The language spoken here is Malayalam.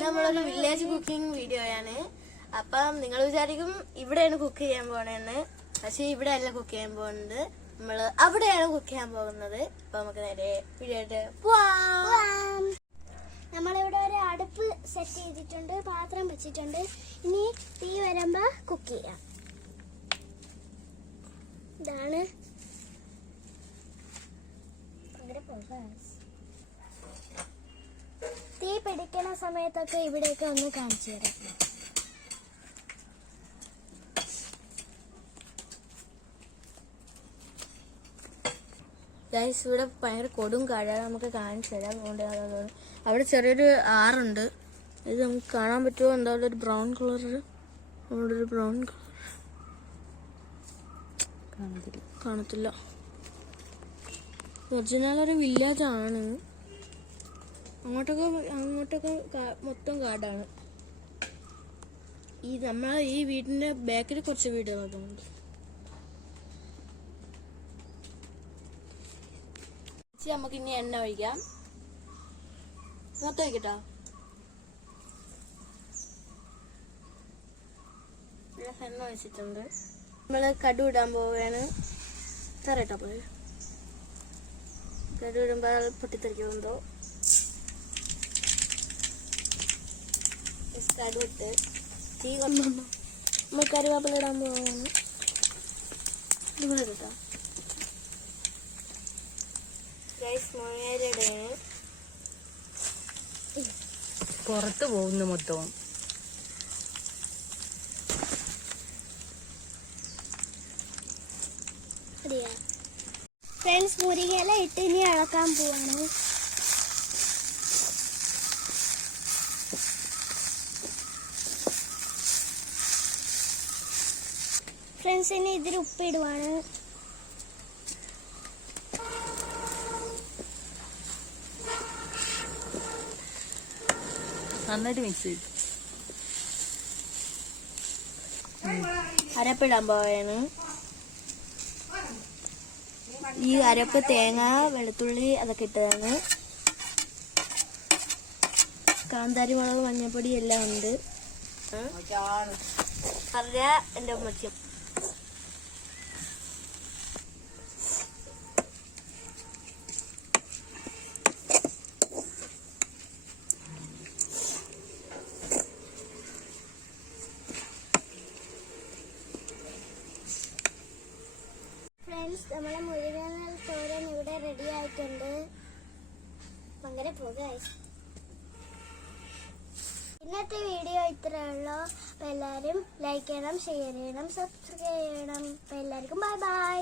നമ്മളൊരു വില്ലേജ് കുക്കിംഗ് വീഡിയോയാണ് അപ്പം നിങ്ങൾ വിചാരിക്കും ഇവിടെയാണ് കുക്ക് ചെയ്യാൻ പോണേന്ന്. പക്ഷെ ഇവിടെ അല്ല കുക്ക് ചെയ്യാൻ പോകുന്നത്. നമ്മൾ അവിടെയാണ് കുക്ക് ചെയ്യാൻ പോകുന്നത്. അപ്പൊ നമുക്ക് നേരെ വീഡിയോ പോവാം. നമ്മളിവിടെ ഒരു അടുപ്പ് സെറ്റ് ചെയ്തിട്ടുണ്ട്. പാത്രം വെച്ചിട്ടുണ്ട്. ഇനി തീ വരുമ്പോ കുക്ക് ചെയ്യാം ഇതാണ് ഭയങ്കര പുക. തീ പിടിക്കണ സമയത്തൊക്കെ ഇവിടെയൊക്കെ ഒന്ന് കാണിച്ചു തരാം. ഗൈസ് ഇവിടെ ഭയങ്കര കൊടും കഴ നമുക്ക് കാണിച്ചു തരാം. അതുകൊണ്ട് അത് അവിടെ ചെറിയൊരു ആറുണ്ട്. ഇത് നമുക്ക് കാണാൻ പറ്റുമോ? എന്താ ഒരു ബ്രൗൺ കളർ അവിടെ ഒരു ബ്രൗൺ കളർ കാണത്തില്ല. ഒറിജിനൽ ഒരു വില്ലേജ് ആണ് അങ്ങോട്ടൊക്കെ അങ്ങോട്ടൊക്കെ മൊത്തം കാടാണ്. ഈ നമ്മൾ ഈ വീടിന്റെ ബാക്കിൽ കുറച്ച് വീടുകളൊക്കെ ഉണ്ട് നമുക്ക് ഇനി എണ്ണ ഒഴിക്കാം. മൊത്തം ഒഴിക്കട്ടോ. എണ്ണ ഒഴിച്ചിട്ടുണ്ട്. നമ്മൾ കടു ഇടാൻ പോവുകയാണ്. തരട്ടോ പോയി കടു ഇടുമ്പോൾ പൊട്ടിത്തെറിക്കുന്നുണ്ടോ? കടു ഇട്ട് തീ കൊണ്ടു നമ്മൾ കറിവേപ്പില ഇടാൻ പോകുന്നു ഇവിടെ കേട്ടോ പുറത്ത് പോകുന്നു മൊത്തം ഫ്രണ്ട്സ് മുരിങ്ങയില ഇട്ട് ഇനി ഇളക്കാൻ പോവാണ്. ഫ്രണ്ട്സ് ഇനി ഇതിൽ ഉപ്പിടുവാണ്. നന്നായിട്ട് മിക്സ് ചെയ്തു അരപ്പിടാൻ പോവാണ്. ഈ അരപ്പ് തേങ്ങ വെളുത്തുള്ളി അതൊക്കെ ഇട്ടതാണ്. കാന്താരി മുളക് മഞ്ഞപ്പൊടി എല്ലാം ഉണ്ട്. അറിയ എന്റെ ഉമ്മച്ചും ഫ്രണ്ട്സ് നമ്മളെ മുഴുവൻ തോരൻ ഇവിടെ റെഡി ആയിട്ടുണ്ട്. ഭയങ്കര പുകയായി ഇന്നത്തെ വീഡിയോ ഇത്രയേ ഉള്ളൂ. എല്ലാവരും ലൈക്ക് ചെയ്യണം ഷെയർ ചെയ്യണം സബ്സ്ക്രൈബ് ചെയ്യണം. എല്ലാവർക്കും ബൈ ബൈ